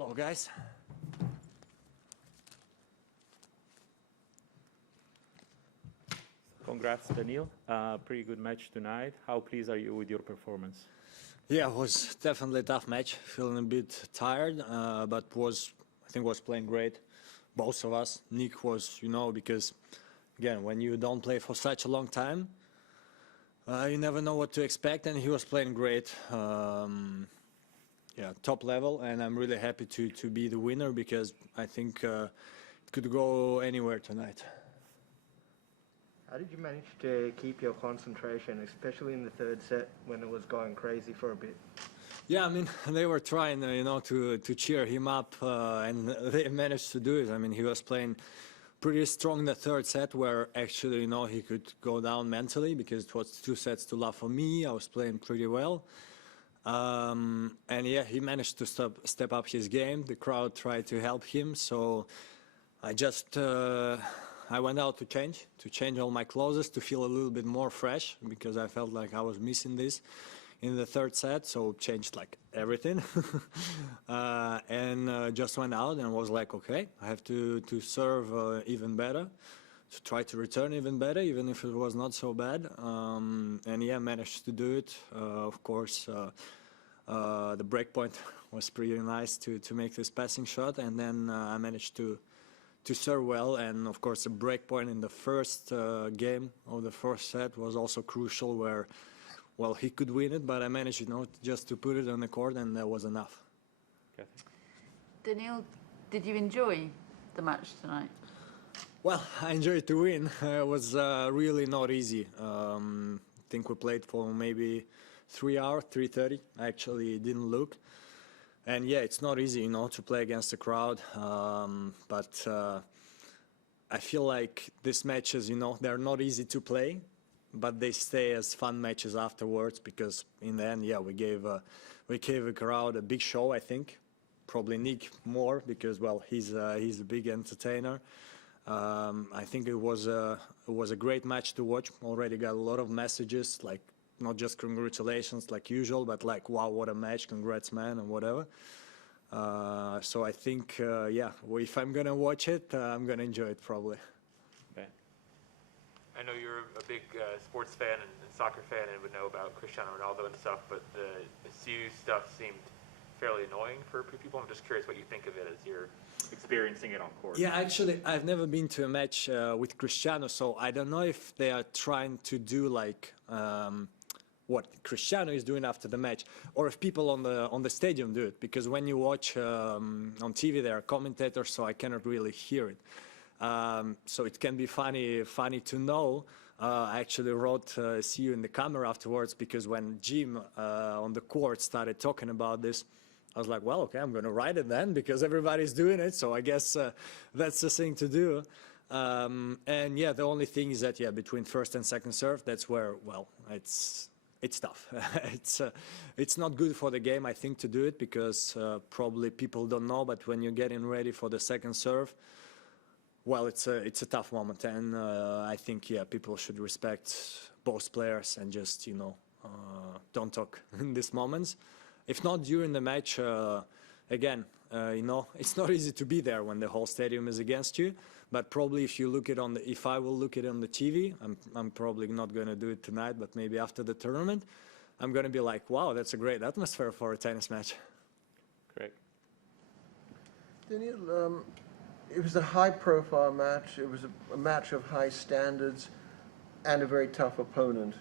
Hello, guys. Congrats, Daniil. Pretty good match tonight. How pleased are you with your performance? Yeah, it was definitely a tough match. Feeling a bit tired, but I think was playing great. Both of us. Nick was, because again, when you don't play for such a long time, you never know what to expect, and he was playing great. Yeah, top level, and I'm really happy to be the winner because I think it could go anywhere tonight. How did you manage to keep your concentration, especially in the third set when it was going crazy for a bit? Yeah, I mean, they were trying, to cheer him up, and they managed to do it. I mean, he was playing pretty strong in the third set where actually, he could go down mentally because it was 2 sets to love for me. I was playing pretty well. And yeah, he managed to step up his game. The crowd tried to help him, so I just I went out to change all my clothes to feel a little bit more fresh because I felt like I was missing this in the third set, so changed like everything. And just went out and was like, okay, I have to serve even better, to try to return even better, even if it was not so bad. And yeah, managed to do it. Of course, the break point was pretty nice to make this passing shot, and then I managed to serve well. And of course, the break point in the first game of the first set was also crucial, where, well, he could win it, but I managed, just to put it on the court, and that was enough. Okay. Daniil, did you enjoy the match tonight? Well, I enjoyed to win. It was really not easy. I think we played for maybe 3 hours, 3:30. I actually didn't look. And yeah, it's not easy, to play against the crowd. But I feel like these matches, they're not easy to play, but they stay as fun matches afterwards because in the end, yeah, we gave the crowd a big show, I think. Probably Nick more because, well, he's a big entertainer. I think it was a great match to watch. Already got a lot of messages, like not just congratulations like usual, but like, wow, what a match, congrats, man, and whatever. So I think, yeah, if I'm gonna watch it, I'm gonna enjoy it probably. Okay. I know you're a big sports fan and soccer fan and would know about Cristiano Ronaldo and stuff, but the CU stuff seemed fairly annoying for people. I'm just curious what you think of it as you're experiencing it on court. Yeah, actually, I've never been to a match with Cristiano, so I don't know if they are trying to do like what Cristiano is doing after the match, or if people on the stadium do it. Because when you watch on TV, there are commentators, so I cannot really hear it. So it can be funny to know. I actually wrote see you in the camera afterwards because when Jim on the court started talking about this, I was like, well, okay, I'm going to write it then because everybody's doing it. So I guess that's the thing to do. And yeah, the only thing is that, yeah, between first and second serve, that's where, well, it's tough. It's not good for the game, I think, to do it because probably people don't know, but when you're getting ready for the second serve, well, it's a tough moment, and I think, yeah, people should respect both players and just, don't talk in these moments. If not during the match, again, it's not easy to be there when the whole stadium is against you. But probably if I will look at it on the TV, I'm probably not going to do it tonight, but maybe after the tournament, I'm going to be like, wow, that's a great atmosphere for a tennis match. Great. Daniil, it was a high-profile match. It was a match of high standards and a very tough opponent.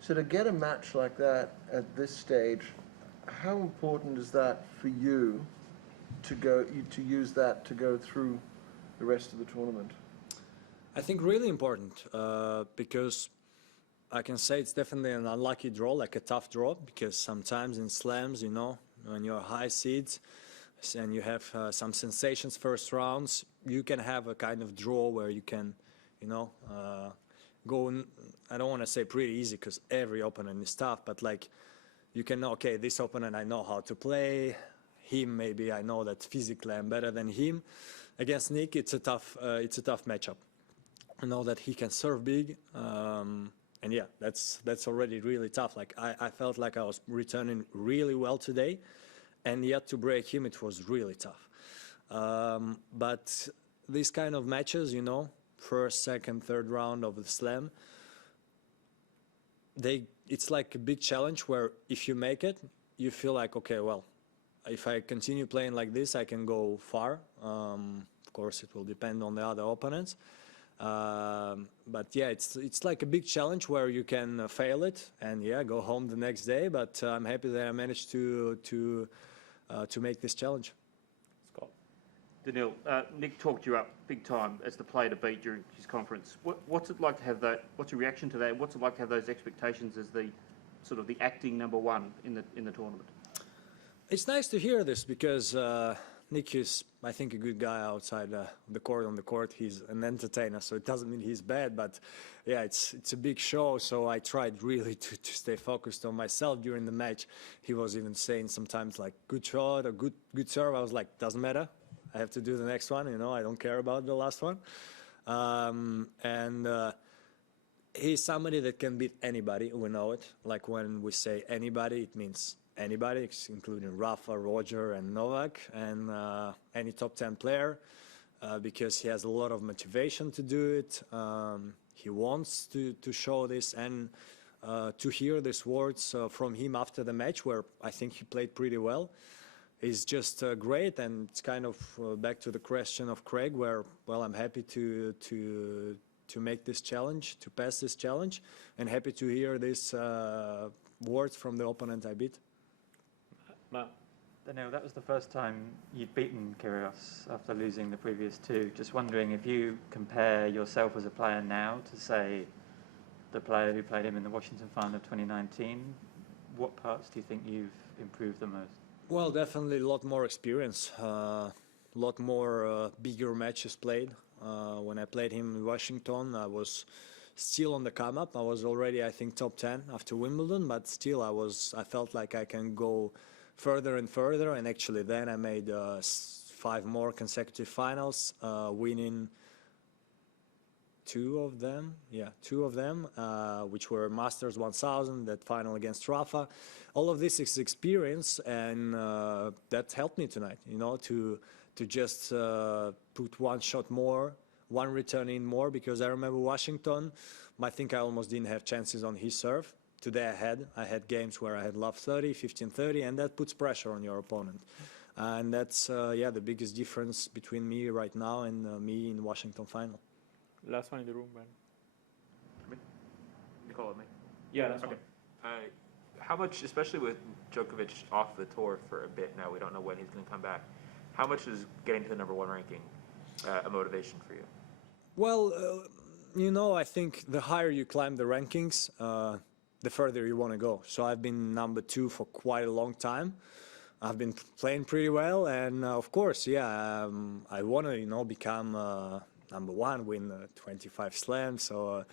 So to get a match like that at this stage, how important is that for you to use that to go through the rest of the tournament? I think really important because I can say it's definitely an unlucky draw, like a tough draw, because sometimes in slams, when you're high seeds and you have some sensations first rounds, you can have a kind of draw where you can, go, I don't want to say pretty easy because every opponent is tough, but like you can know, okay, this opponent I know how to play, him maybe I know that physically I'm better than him. Against Nick, it's a tough matchup. I know that he can serve big, and yeah, that's already really tough. Like I felt like I was returning really well today, and yet to break him, it was really tough. But these kind of matches, you know, first, second, third round of the slam, it's like a big challenge where if you make it, you feel like, okay, well, if I continue playing like this, I can go far. Of course, it will depend on the other opponents. But yeah, it's like a big challenge where you can fail it and yeah, go home the next day. But I'm happy that I managed to make this challenge. Scott. Daniil, Nick talked you up big time as the player to beat during his conference. What's it like to have that? What's your reaction to that? What's it like to have those expectations as the sort of the acting number one in the tournament? It's nice to hear this because Nick is, I think, a good guy outside the court. On the court, he's an entertainer, so it doesn't mean he's bad. But yeah, it's a big show, so I tried really to stay focused on myself during the match. He was even saying sometimes like, good shot or good serve. I was like, doesn't matter. I have to do the next one, you know, I don't care about the last one. He's somebody that can beat anybody, we know it. Like when we say anybody, it means anybody, including Rafa, Roger, and Novak, and any top 10 player, because he has a lot of motivation to do it. He wants to show this, and to hear these words from him after the match, where I think he played pretty well, is just great. And it's kind of back to the question of Craig, where, well, I'm happy to make this challenge, to pass this challenge, and happy to hear these words from the opponent I beat. Matt. Daniil, that was the first time you'd beaten Kyrgios after losing the previous two. Just wondering if you compare yourself as a player now to, say, the player who played him in the Washington final of 2019, what parts do you think you've improved the most? Well, definitely a lot more experience, a lot more bigger matches played. When I played him in Washington, I was still on the come up. I was already, I think, top 10 after Wimbledon, but still I felt like I can go further and further. And actually then I made 5 more consecutive finals, winning 2 of them, which were Masters 1000, that final against Rafa. All of this is experience, and that helped me tonight, you know, to just put one shot more, one return in more, because I remember Washington, I think I almost didn't have chances on his serve. Today I had games where I had love 30, 15-30, and that puts pressure on your opponent. And that's, the biggest difference between me right now and me in the Washington final. Last one in the room, man. Nicole and me. Yeah, that's Okay. How much, especially with Djokovic off the tour for a bit now, we don't know when he's going to come back. How much is getting to the #1 ranking a motivation for you? Well, you know, I think the higher you climb the rankings, the further you want to go. So I've been #2 for quite a long time. I've been playing pretty well, and of course, I want to, you know, become #1, win 25 slams or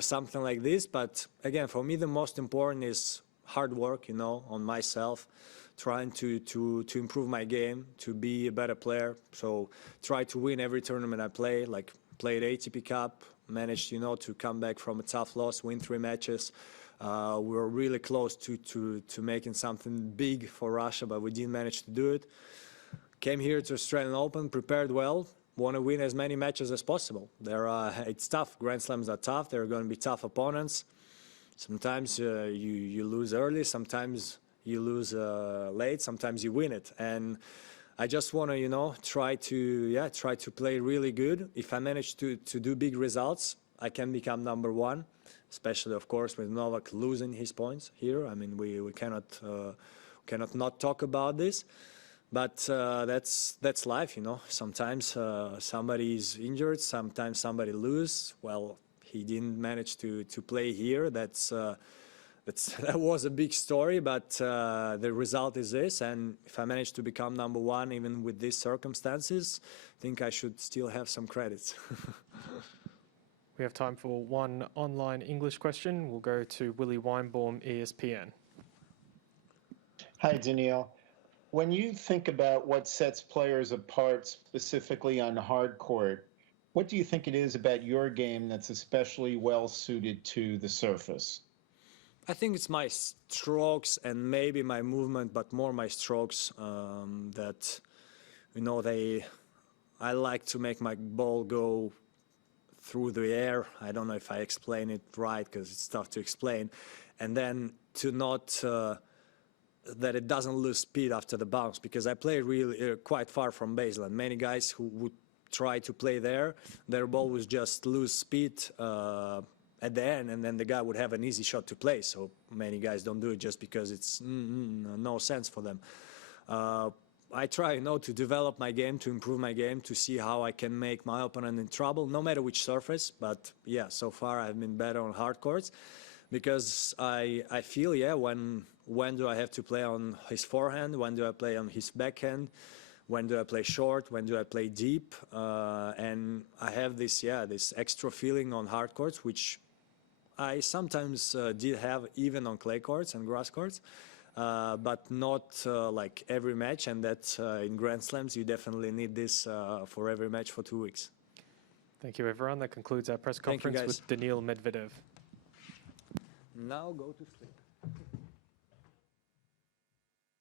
something like this. But again, for me, the most important is hard work, you know, on myself, trying to improve my game, to be a better player. So try to win every tournament I play, like played ATP Cup, managed, you know, to come back from a tough loss, win 3 matches. We were really close to making something big for Russia, but we didn't manage to do it. Came here to Australian Open, prepared well, want to win as many matches as possible. It's tough. Grand Slams are tough. There are going to be tough opponents. Sometimes you lose early, sometimes you lose late, sometimes you win it. And I just want to, you know, try to play really good. If I manage to do big results, I can become #1. Especially, of course, with Novak losing his points here. I mean, we cannot not talk about this. But that's life, you know. Sometimes somebody is injured, sometimes somebody loses. Well, he didn't manage to play here. That was a big story, but the result is this. And if I manage to become #1, even with these circumstances, I think I should still have some credits. We have time for one online English question. We'll go to Willie Weinbaum, ESPN. Hi, Daniil. When you think about what sets players apart specifically on hard court, what do you think it is about your game that's especially well suited to the surface? I think it's my strokes and maybe my movement, but more my strokes that, you know, I like to make my ball go through the air. I don't know if I explain it right because it's tough to explain. And then to not, that it doesn't lose speed after the bounce, because I play really quite far from baseline. Many guys who would try to play there, their ball would just lose speed at the end, and then the guy would have an easy shot to play. So many guys don't do it just because it's no sense for them. I try, you know, to develop my game, to improve my game, to see how I can make my opponent in trouble, no matter which surface. But yeah, so far I've been better on hard courts, because I feel, yeah, when do I have to play on his forehand, when do I play on his backhand, when do I play short, when do I play deep, and I have this, yeah, this extra feeling on hard courts, which I sometimes did have even on clay courts and grass courts, but not like every match, and that in Grand Slams you definitely need this for every match for 2 weeks. Thank you, everyone. That concludes our press Thank you, conference guys. with Daniil Medvedev. Now go to sleep.